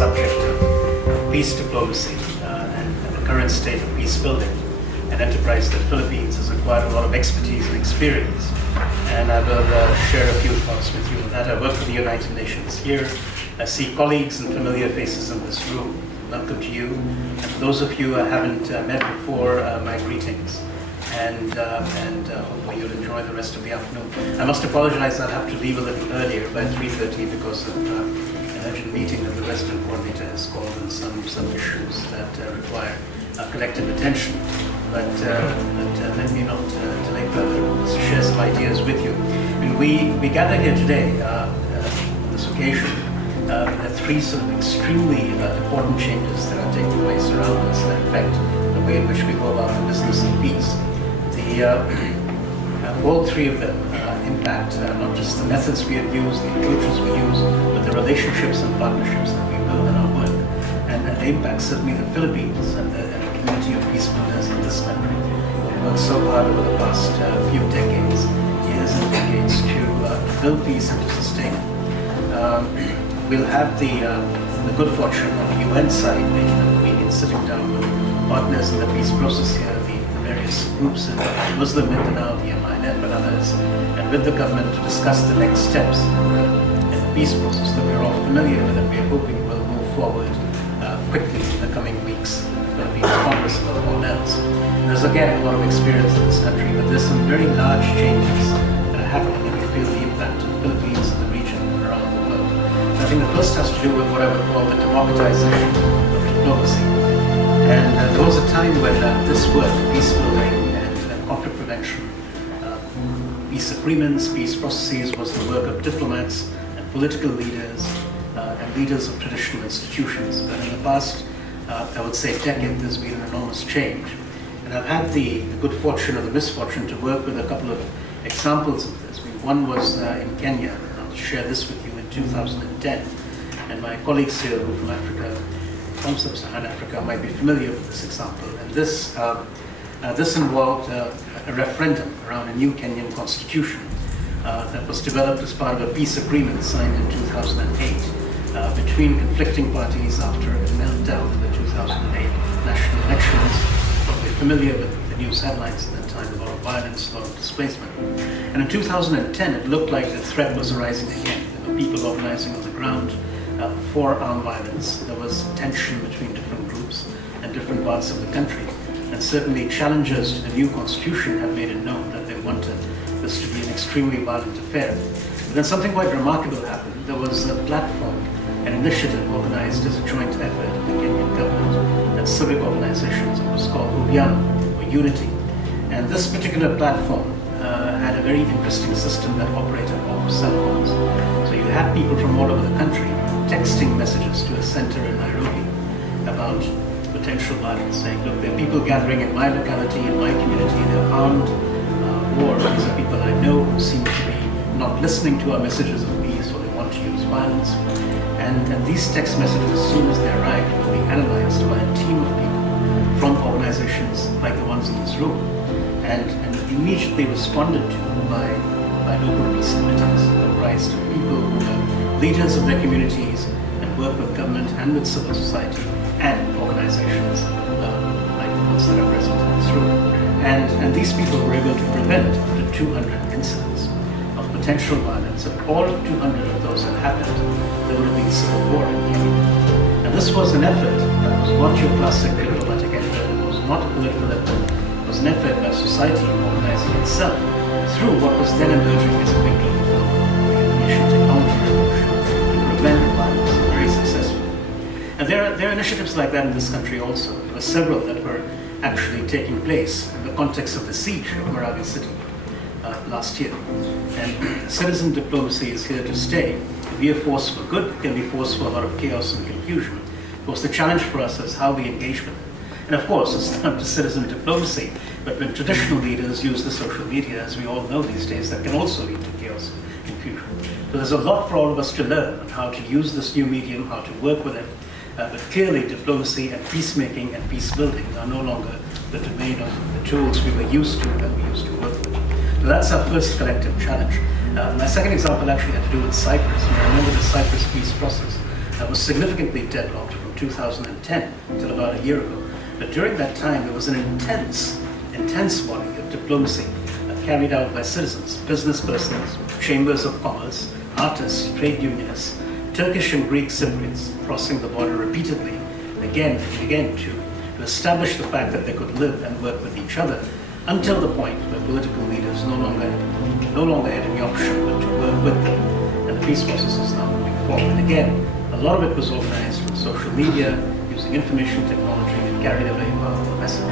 subject of peace diplomacy and the current state of peace building, an enterprise that Philippines has acquired a lot of expertise and experience. And I will share a few thoughts with you on that. I work for the United Nations here. I see colleagues and familiar faces in this room. Welcome to you. And for those of you I haven't met before, my greetings. And hopefully you'll enjoy the rest of the afternoon. I must apologize, I'll have to leave a little earlier by 3:30 because of an urgent meeting that the resident coordinator has called and some issues that require collective attention. But let me not delay further. Let's share some ideas with you. And we gather here today on this occasion. There are three sort of extremely important changes that are taking place around us that affect the way in which we go about the business of peace. All three of them impact not just the methods we have used, the approaches we use, but the relationships and partnerships that we build in our work. And they impact certainly the Philippines and the community of peace builders in this country who have worked so hard over the past few decades, years and decades to build peace and to sustain it. We'll have the good fortune on the UN side making a convenient sitting down with partners in the peace process here, the various groups in Muslim Mindanao, the MINF and others, and with the government to discuss the next steps in the peace process that we're all familiar with and we're hoping will move forward quickly in the coming weeks. The Philippines Congress above all else. There's again a lot of experience in this country, but there's some very large changes that are happening and we feel the impact of the Philippines and the region around the world. I think the first has to do with what I would call the democratization of diplomacy. And there was a time when this work, peace building and conflict prevention, peace agreements, peace processes was the work of diplomats and political leaders and leaders of traditional institutions. But in the past, I would say decade, there's been an enormous change. And I've had the good fortune or the misfortune to work with a couple of examples of this. One was in Kenya. I'll share this with you in 2010. And my colleagues here who are from Africa, from Sub-Saharan Africa, might be familiar with this example. And this involved a referendum around a new Kenyan constitution that was developed as part of a peace agreement signed in 2008 between conflicting parties after a meltdown in the 2008 national elections. Probably familiar with the news headlines at that time, a lot of violence, a lot of displacement. And in 2010, it looked like the threat was arising again. There were people organizing on the ground for armed violence. There was tension between different groups and different parts of the country. And certainly challengers to the new constitution have made it known that they wanted this to be an extremely violent affair. But then something quite remarkable happened. There was a platform, an initiative organized as a joint effort of the Kenyan government and civic organizations. It was called Uwiano, or Unity. And this particular platform had a very interesting system that operated off cell phones. So you had people from all over the country texting messages to a center in Nairobi about potential violence, saying, look, there are people gathering in my locality, in my community, they're armed, or these are people I know who seem to be not listening to our messages of peace, or they want to use violence. And these text messages, as soon as they arrive, will be analyzed by a team of people from organizations like the ones in this room, and immediately responded to by local peace committees comprised of people who are leaders of their communities and work with government and with civil society and organizations like the ones that are present in this room. And these people were able to prevent up to 200 incidents of potential violence. If all 200 of those had happened, there would have been civil war in Kenya. And this was an effort that was not your classic diplomatic effort, it was not a political effort, it was an effort by society organizing itself through what was then emerging as a big global phenomenon, the information technology revolution, to prevent violence, very successful. And there are initiatives like that in this country also. There were several that were actually taking place in the context of the siege of Marawi City last year. And citizen diplomacy is here to stay. It can be a force for good, it can be a force for a lot of chaos and confusion. Of course, the challenge for us is how we engage with it. And of course, it's not just citizen diplomacy, but when traditional leaders use the social media, as we all know these days, that can also lead to chaos and confusion. So there's a lot for all of us to learn on how to use this new medium, how to work with it. But clearly, diplomacy and peacemaking and peace building are no longer the domain of the tools we were used to that we used to work with. So that's our first collective challenge. My second example actually had to do with Cyprus. And I remember the Cyprus peace process was significantly deadlocked from 2010 until about a year ago. But during that time, there was an intense body of diplomacy carried out by citizens, business persons, chambers of commerce, artists, trade unionists, Turkish and Greek Cypriots crossing the border repeatedly, again and again, to establish the fact that they could live and work with each other, until the point where political leaders no longer had any option but to work with them, and the peace process is now moving forward. And again, a lot of it was organized with social media, using information technology, and carried a very powerful message.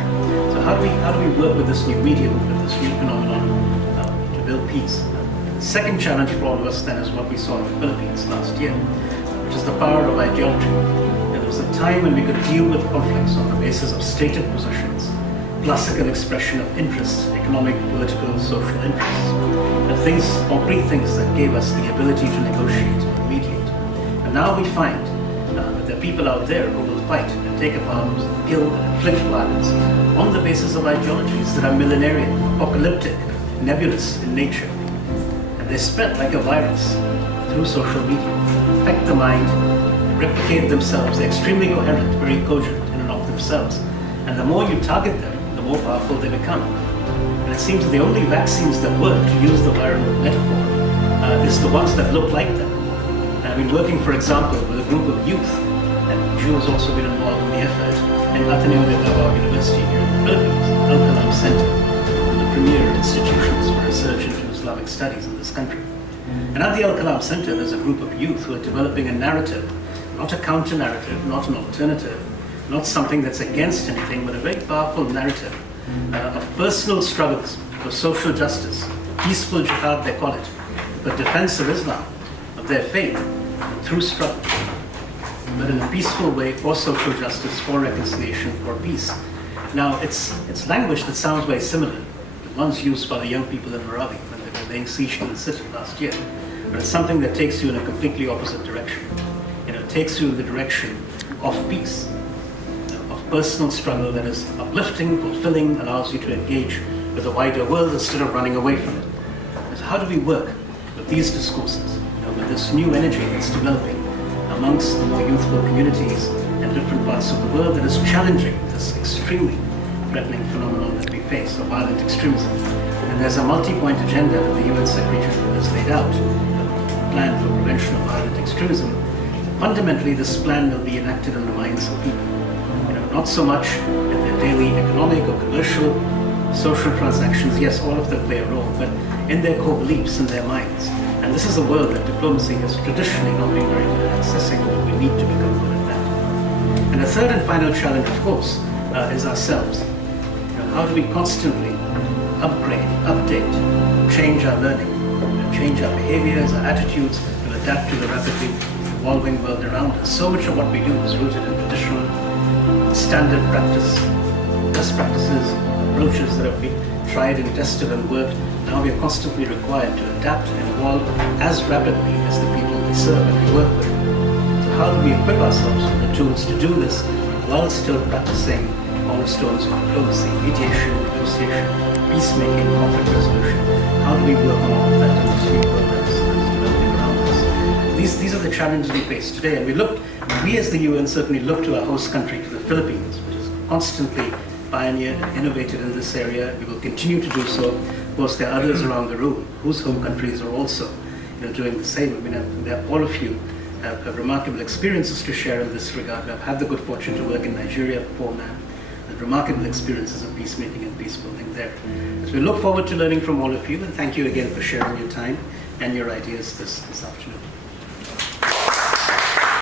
So how do we work with this new medium, with this new phenomenon, to build peace? The second challenge for all of us then is what we saw in the Philippines last year, which is the power of ideology. There was a time when we could deal with conflicts on the basis of stated positions, classical expression of interests, economic, political, social interests, and things, concrete things that gave us the ability to negotiate and mediate. And now we find that there are people out there who will fight and take up arms, kill and inflict violence on the basis of ideologies that are millenarian, apocalyptic, nebulous in nature. And they spread like a virus through social media, affect the mind, replicate themselves. They're extremely coherent, very cogent in and of themselves. And the more you target them, the more powerful they become. And it seems that the only vaccines that work, to use the viral metaphor, is the ones that look like them. I've been working, for example, with a group of youth, and Jew has also been involved in the effort, in Ateneo de Davao University here in the Philippines, the Al-Kalam Center, one of the premier institutions for research into Islamic studies in this country. And at the Al-Kalam Center, there's a group of youth who are developing a narrative, not a counter-narrative, not an alternative, not something that's against anything, but a very powerful narrative of personal struggles for social justice, peaceful jihad they call it, for defense of Islam, of their faith, through struggle, but in a peaceful way for social justice, for reconciliation, for peace. Now, it's language that sounds very similar to ones used by the young people in Marawi when they were laying siege to the city last year, but it's something that takes you in a completely opposite direction. It takes you in the direction of peace, of personal struggle that is uplifting, fulfilling, allows you to engage with the wider world instead of running away from it. So how do we work with these discourses, with this new energy that's developing amongst the more youthful communities in different parts of the world that is challenging this extremely threatening phenomenon that we face, of violent extremism? And there's a multi-point agenda that the UN Secretary General has laid out, a plan for prevention of violent extremism. Fundamentally, this plan will be enacted in the minds of people. Not so much in their daily economic or commercial, social transactions. Yes, all of them play a role, but in their core beliefs, in their minds. And this is a world that diplomacy has traditionally not been very good at accessing, but we need to become good at that. And the third and final challenge, of course, is ourselves. How do we constantly upgrade, update, change our learning, change our behaviors, our attitudes, to adapt to the rapidly evolving world around us? So much of what we do is rooted in traditional standard practice, best practices, approaches that have been tried and tested and worked. Now we are constantly required to adapt and evolve as rapidly as the people we serve and we work with. So how do we equip ourselves with the tools to do this while still practicing cornerstones of diplomacy, mediation, negotiation, peacemaking, conflict resolution? How do we work on all of that in this new world that's developing around us? These are the challenges we face today, and we as the UN certainly look to our host country, to the Philippines, which is constantly pioneered and innovated in this area. We will continue to do so. Of course, there are others around the room whose home countries are also doing the same. I mean, all of you have remarkable experiences to share in this regard. I've had the good fortune to work in Nigeria before now. There's remarkable experiences of peacemaking and peace building there. So we look forward to learning from all of you, and thank you again for sharing your time and your ideas this afternoon.